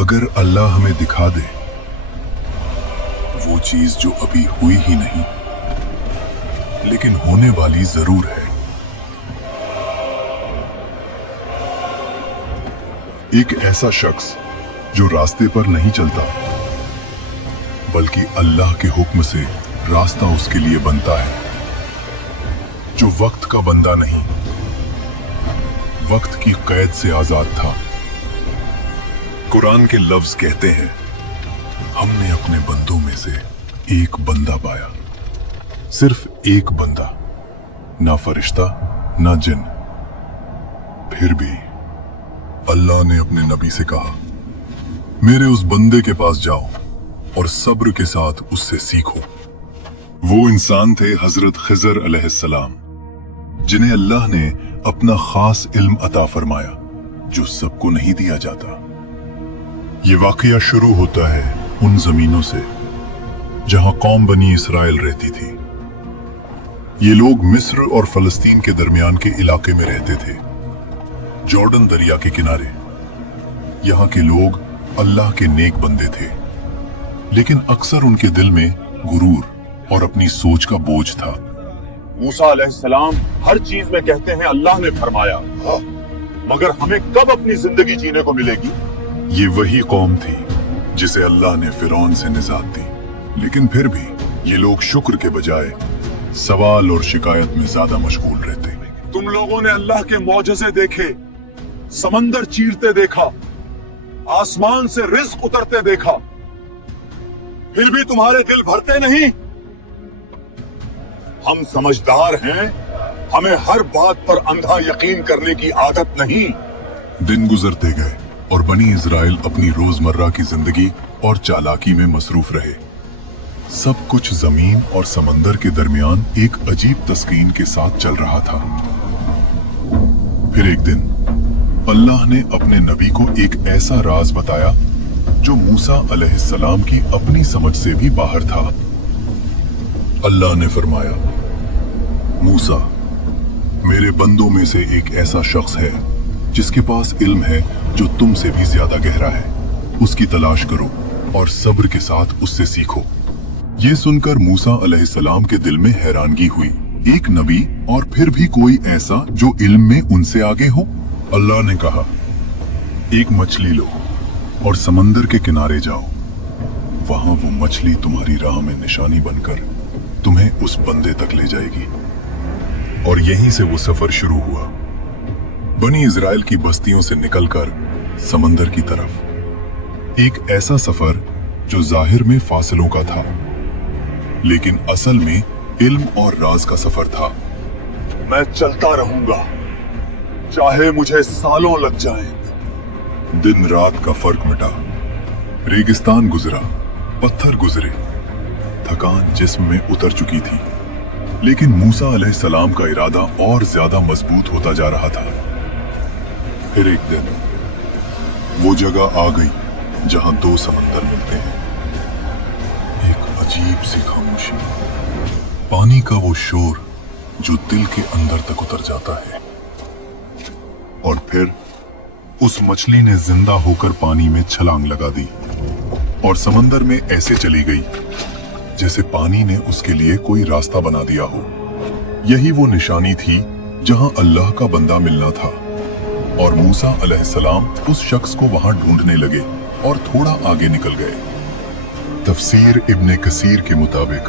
अगर अल्लाह हमें दिखा दे वो चीज जो अभी हुई ही नहीं लेकिन होने वाली जरूर है। एक ऐसा शख्स जो रास्ते पर नहीं चलता बल्कि अल्लाह के हुक्म से रास्ता उसके लिए बनता है, जो वक्त का बंदा नहीं वक्त की कैद से आजाद था। कुरान के लफ्ज कहते हैं, हमने अपने बंदों में से एक बंदा पाया, सिर्फ एक बंदा, ना फरिश्ता ना जिन। फिर भी अल्लाह ने अपने नबी से कहा, मेरे उस बंदे के पास जाओ और सब्र के साथ उससे सीखो। वो इंसान थे हजरत खिजर अलैहिस्सलाम, जिन्हें अल्लाह ने अपना खास इल्म अता फरमाया जो सबको नहीं दिया जाता। ये वाकया शुरू होता है उन जमीनों से जहां कौम बनी इसराइल रहती थी। ये लोग मिस्र और फलस्तीन के दरमियान के इलाके में रहते थे, जॉर्डन दरिया के किनारे। यहाँ के लोग अल्लाह के नेक बंदे थे, लेकिन अक्सर उनके दिल में गुरूर और अपनी सोच का बोझ था। मूसा अलैहिस्सलाम हर चीज में कहते हैं अल्लाह ने फरमाया, मगर हमें कब अपनी जिंदगी जीने को मिलेगी? ये वही कौम थी जिसे अल्लाह ने फिरौन से निजात दी, लेकिन फिर भी ये लोग शुक्र के बजाय सवाल और शिकायत में ज्यादा मशगूल रहते। तुम लोगों ने अल्लाह के मौजज़े देखे, समंदर चीरते देखा, आसमान से रिज़्क उतरते देखा, फिर भी तुम्हारे दिल भरते नहीं। हम समझदार हैं, हमें हर बात पर अंधा यकीन करने की आदत नहीं। दिन गुजरते गए और बनी इजराइल अपनी रोजमर्रा की जिंदगी और चालाकी में मसरूफ रहे। सब कुछ जमीन और समंदर के दरमियान एक अजीब तस्कीन के साथ चल रहा था। फिर एक दिन अल्लाह ने अपने नबी को एक ऐसा राज बताया जो मूसा अलैहिस्सलाम की अपनी समझ से भी बाहर था। अल्लाह ने फरमाया, मूसा, मेरे बंदों में से एक ऐसा शख्स है जिसके पास इल्म है जो तुमसे भी ज्यादा गहरा है। उसकी तलाश करो और सब्र के साथ उससे सीखो। ये सुनकर मूसा अलैहिस्सलाम के दिल में हैरानगी हुई। एक नबी और फिर भी कोई ऐसा जो इल्म में उनसे आगे हो। अल्लाह ने कहा, एक मछली लो और समंदर के किनारे जाओ। वहां वो मछली तुम्हारी राह में निशानी बनकर तुम्हें उस बंदे तक ले जाएगी। और यहीं से वो सफर शुरू हुआ, बनी इजराइल की बस्तियों से निकलकर समंदर की तरफ। एक ऐसा सफर जो जाहिर में फासलों का था, लेकिन असल में इल्म और राज का सफर था। मैं चलता रहूंगा, चाहे मुझे सालों लग जाएं। दिन रात का फर्क मिटा, रेगिस्तान गुजरा, पत्थर गुजरे, थकान जिस्म में उतर चुकी थी, लेकिन मूसा अलैहिस्सलाम का इरादा और ज्यादा मजबूत होता जा रहा था। फिर एक दिन वो जगह आ गई जहां दो समंदर मिलते हैं। एक अजीब सी खामोशी, पानी का वो शोर जो दिल के अंदर तक उतर जाता है। और फिर उस मछली ने जिंदा होकर पानी में छलांग लगा दी और समंदर में ऐसे चली गई जैसे पानी ने उसके लिए कोई रास्ता बना दिया हो। यही वो निशानी थी जहां अल्लाह का बंदा मिलना था। और मूसा अलैहिस्सलाम उस शख्स को वहां ढूंढने लगे और थोड़ा आगे निकल गए। तफसीर इब्ने कसीर के मुताबिक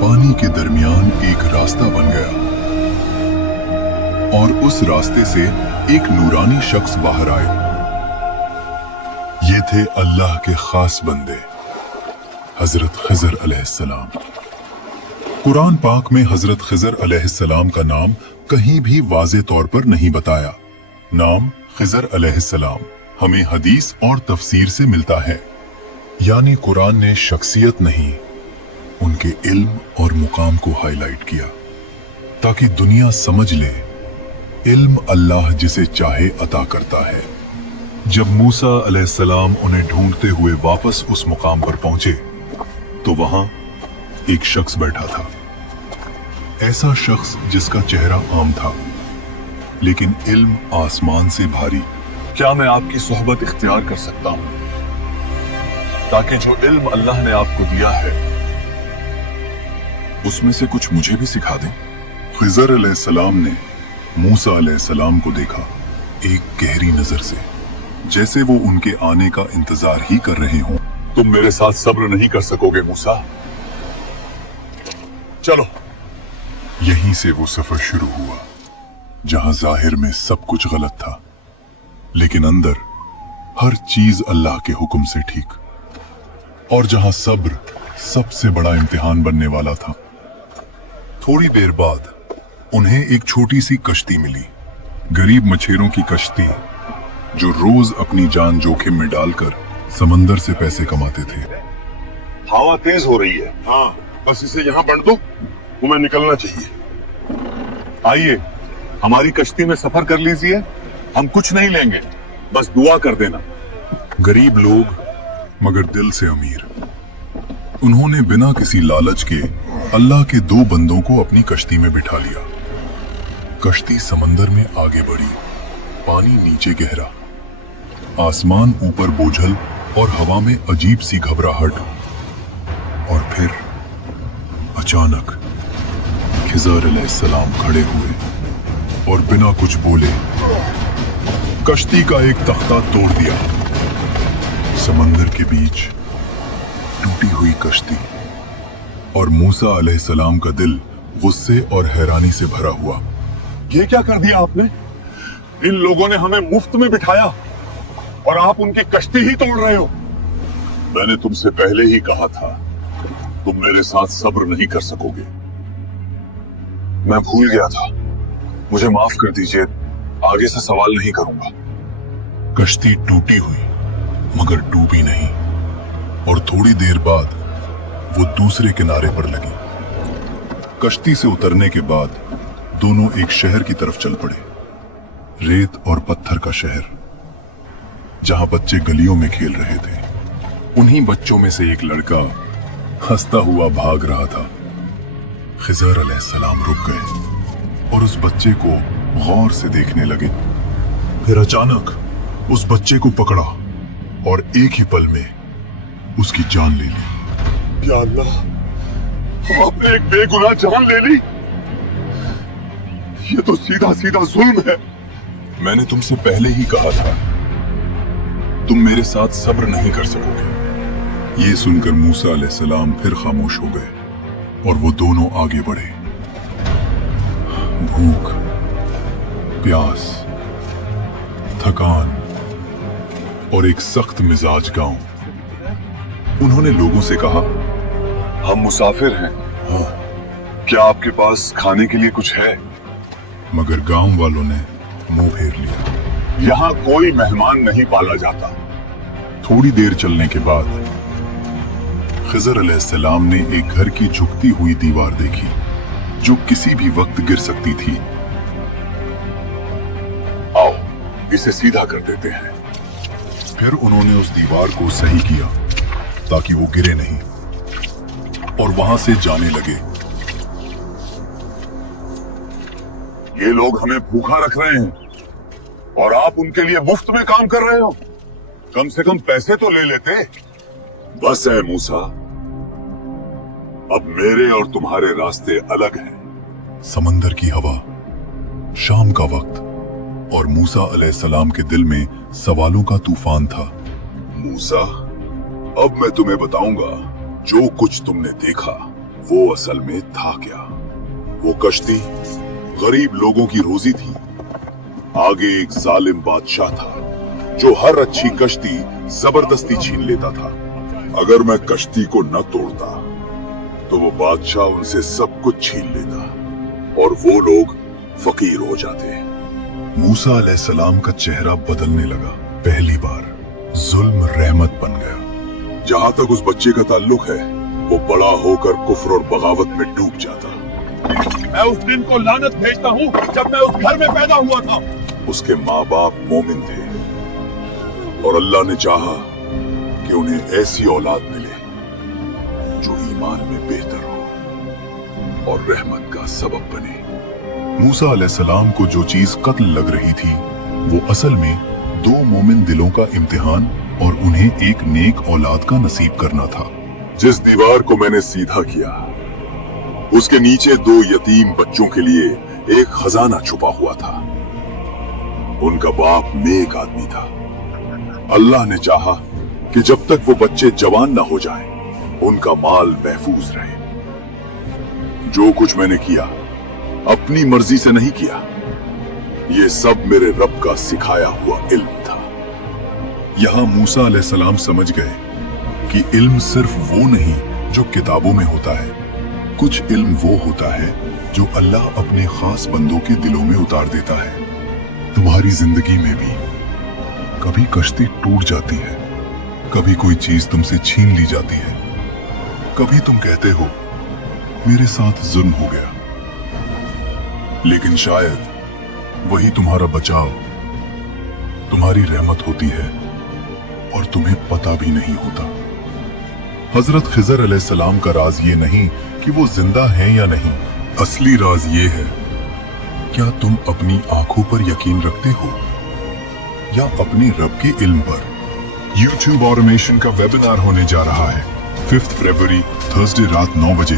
पानी के दरमियान एक रास्ता बन गया और उस रास्ते से एक नूरानी शख्स बाहर आए। ये थे अल्लाह के खास बंदे, हजरत खिजर अलैहिस्सलाम। कुरान पाक में हजरत खिजर अलैहिस्सलाम का नाम कहीं भी वाज़े तौर पर नहीं बताया। नाम खिजर अलैहिस्सलाम हमें हदीस और तफसीर से मिलता है, यानी कुरान ने शख्सियत नहीं, उनके इल्म और मुकाम को हाईलाइट किया ताकि दुनिया समझ ले इल्म अल्लाह जिसे चाहे अता करता है। जब मूसा अलैहिस्सलाम उन्हें ढूंढते हुए वापस उस मुकाम पर पहुंचे तो वहां एक शख्स बैठा था। ऐसा शख्स जिसका चेहरा आम था, लेकिन इल्म आसमान से भारी। क्या मैं आपकी सोहबत इख्तियार कर सकता हूँ? ताकि जो इल्म अल्लाह ने आपको दिया है उसमें से कुछ मुझे भी सिखा दें। खिजर अलैहिस्सलाम ने मूसा अलैहिस्सलाम को देखा एक गहरी नजर से, जैसे वो उनके आने का इंतजार ही कर रहे हों। तुम मेरे साथ सब्र नहीं कर सकोगे मूसा। चलो। यहीं से वो सफर शुरू हुआ, जहां जाहिर में सब कुछ गलत था, लेकिन अंदर हर चीज अल्लाह के हुक्म से ठीक, और जहां सब्र सबसे बड़ा इम्तिहान बनने वाला था। थोड़ी देर बाद उन्हें एक छोटी सी कश्ती मिली, गरीब मछेरों की कश्ती, जो रोज अपनी जान जोखिम में डालकर समंदर से पैसे कमाते थे। हवा तेज हो रही है। हाँ, बस इसे यहाँ बंद दो, तुम्हें निकलना चाहिए। आइए, हमारी कश्ती में सफर कर लीजिए। हम कुछ नहीं लेंगे, बस दुआ कर देना। गरीब लोग मगर दिल से अमीर, उन्होंने बिना किसी लालच के अल्लाह के दो बंदों को अपनी कश्ती में बिठा लिया। कश्ती समंदर में आगे बढ़ी, पानी नीचे गहरा, आसमान ऊपर बोझल और हवा में अजीब सी घबराहट। और फिर अचानक खिज़र अलैहिस्सलाम खड़े हुए और बिना कुछ बोले कश्ती का एक तख्ता तोड़ दिया। समंदर के बीच टूटी हुई कश्ती, और मूसा अलैहिस्सलाम का दिल गुस्से और हैरानी से भरा हुआ। ये क्या कर दिया आपने? इन लोगों ने हमें मुफ्त में बिठाया और आप उनकी कश्ती ही तोड़ रहे हो। मैंने तुमसे पहले ही कहा था, तुम मेरे साथ सब्र नहीं कर सकोगे। मैं भूल गया था, मुझे माफ कर दीजिए, आगे से सवाल नहीं करूंगा। कश्ती टूटी हुई मगर डूबी नहीं, और थोड़ी देर बाद वो दूसरे किनारे पर लगी। कश्ती से उतरने के बाद दोनों एक शहर की तरफ चल पड़े, रेत और पत्थर का शहर, जहां बच्चे गलियों में खेल रहे थे। उन्हीं बच्चों में से एक लड़का हंसता हुआ भाग रहा था। खिज़र अलैहिस्सलाम रुक गए और उस बच्चे को गौर से देखने लगे। फिर अचानक उस बच्चे को पकड़ा और एक ही पल में उसकी जान ले ली। या अल्लाह, आपने एक बेगुनाह जान ले ली। ये तो सीधा सीधा जुल्म है। मैंने तुमसे पहले ही कहा था, तुम मेरे साथ सब्र नहीं कर सकोगे। ये सुनकर मूसा अलैहिस्सलाम फिर खामोश हो गए और वो दोनों आगे बढ़े। भूख, प्यास, थकान और एक सख्त मिजाज गांव। उन्होंने लोगों से कहा, हम मुसाफिर हैं। हाँ, क्या आपके पास खाने के लिए कुछ है? मगर गांव वालों ने मुंह फेर लिया। यहाँ कोई मेहमान नहीं पाला जाता। थोड़ी देर चलने के बाद खिज़र अलैहिस्सलाम ने एक घर की झुकती हुई दीवार देखी, जो किसी भी वक्त गिर सकती थी। आओ, इसे सीधा कर देते हैं। फिर उन्होंने उस दीवार को सही किया ताकि वो गिरे नहीं, और वहां से जाने लगे। ये लोग हमें भूखा रख रहे हैं और आप उनके लिए मुफ्त में काम कर रहे हो। कम से कम पैसे तो ले लेते। बस है मूसा, अब मेरे और तुम्हारे रास्ते अलग हैं। समंदर की हवा, शाम का वक्त, और मूसा अलैहिस्सलाम के दिल में सवालों का तूफान था। मूसा, अब मैं तुम्हें बताऊंगा, जो कुछ तुमने देखा वो असल में था क्या। वो कश्ती गरीब लोगों की रोजी थी। आगे एक जालिम बादशाह था जो हर अच्छी कश्ती जबरदस्ती छीन लेता था। अगर मैं कश्ती को न तोड़ता तो वो बादशाह उनसे सब कुछ छीन लेता और वो लोग फकीर हो जाते। मूसा अलैहिस्सलाम का चेहरा बदलने लगा। पहली बार जुल्म रहमत बन गया। जहां तक उस बच्चे का ताल्लुक है, वो बड़ा होकर कुफ्र और बगावत में डूब जाता। मैं उस दिन को लानत भेजता हूँ जब मैं उस घर में पैदा हुआ था। उसके माँ बाप मोमिन थे और अल्लाह ने चाहा कि उन्हें ऐसी औलाद मिले जो ईमान में बेहतर हो और रहमत का सबब बने। मूसा अलैहिस्सलाम को जो चीज कत्ल लग रही थी, वो असल में दो मोमिन दिलों का इम्तिहान और उन्हें एक नेक औलाद का नसीब करना था। जिस दीवार को मैंने सीधा किया, उसके नीचे 2 यतीम बच्चों के लिए एक खजाना छुपा हुआ था। उनका बाप नेक आदमी था। अल्लाह ने चाहा कि जब तक वो बच्चे जवान ना हो जाएं, उनका माल महफूज रहे। जो कुछ मैंने किया अपनी मर्जी से नहीं किया, ये सब मेरे रब का सिखाया हुआ इल्म था। यहाँ मूसा अलैहिस्सलाम समझ गए कि इल्म सिर्फ वो नहीं जो किताबों में होता है, कुछ इल्म वो होता है जो अल्लाह अपने खास बंदों के दिलों में उतार देता है। तुम्हारी जिंदगी में भी कभी कश्ती टूट जाती है, कभी कोई चीज तुमसे छीन ली जाती है, कभी तुम कहते हो मेरे साथ जुल्म हो गया, लेकिन शायद वही तुम्हारा बचाव, तुम्हारी रहमत होती है और तुम्हें पता भी नहीं होता। हजरत खिजर अलैहिस्सलाम का राज ये नहीं कि वो जिंदा हैं या नहीं, असली राज ये है, क्या तुम अपनी आंखों पर यकीन रखते हो या अपने रब के इल्म पर। YouTube ऑटोमेशन का वेबिनार होने जा रहा है 5 फरवरी थर्सडे रात 9 बजे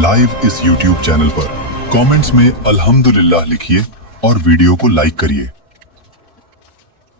लाइव इस YouTube चैनल पर। कमेंट्स में अल्हम्दुलिल्लाह लिखिए और वीडियो को लाइक करिए।